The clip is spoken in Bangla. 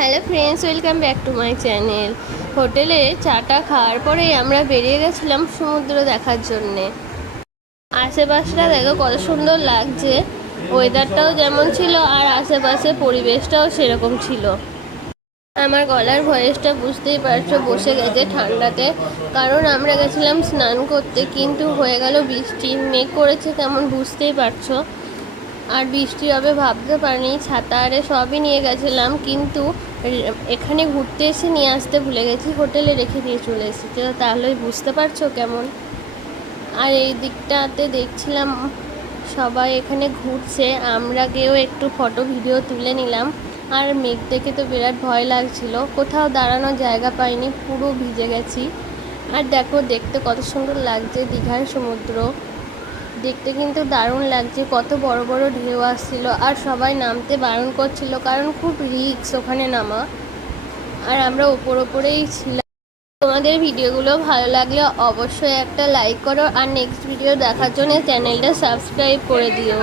Hello friends, welcome back to my channel. হোটেলে চাটা খাওয়ার পরেই আমরা বেরিয়ে গেছিলাম সমুদ্র দেখার জন্যে। আশেপাশটা দেখো কত সুন্দর লাগছে, ওয়েদারটাও যেমন ছিল আর আশেপাশে পরিবেশটাও সেরকম ছিল। আমার গলার ভয়েসটা বুঝতেই পারছো, বসে গেছে ঠান্ডাতে, কারণ আমরা গেছিলাম স্নান করতে, কিন্তু হয়ে গেল বৃষ্টি, মেঘ করেছে কেমন বুঝতেই পারছো। আর বৃষ্টি হবে ভাবতে পারিনি, ছাতা আরে সবই নিয়ে গেছিলাম, কিন্তু এখানে ঘুরতে এসে নিয়ে আসতে ভুলে গেছি, হোটেলে রেখে দিয়ে চলে এসেছি, তো তাহলেই বুঝতে পারছো কেমন। আর এই দিকটাতে দেখছিলাম সবাই এখানে ঘুরছে, আমরা গিয়েও একটু ফটো ভিডিও তুলে নিলাম। আর মেঘ দেখে তো বিরাট ভয় লাগছিল, কোথাও দাঁড়ানোর জায়গা পাইনি, পুরো ভিজে গেছি। আর দেখো দেখতে কত সুন্দর লাগছে দীঘার সমুদ্র, দেখতে কিন্তু দারুণ লাগছে, কত বড় বড় ঢেউ আসছিল আর সবাই নামতে বারণ করছিল, কারণ খুব রিস্ক ওখানে নামা। আর আমরা ওপরেই ছিলাম। তোমাদের ভিডিওগুলো ভালো লাগলে অবশ্যই একটা লাইক করো, আর নেক্সট ভিডিও দেখার জন্য চ্যানেলটা সাবস্ক্রাইব করে দিও।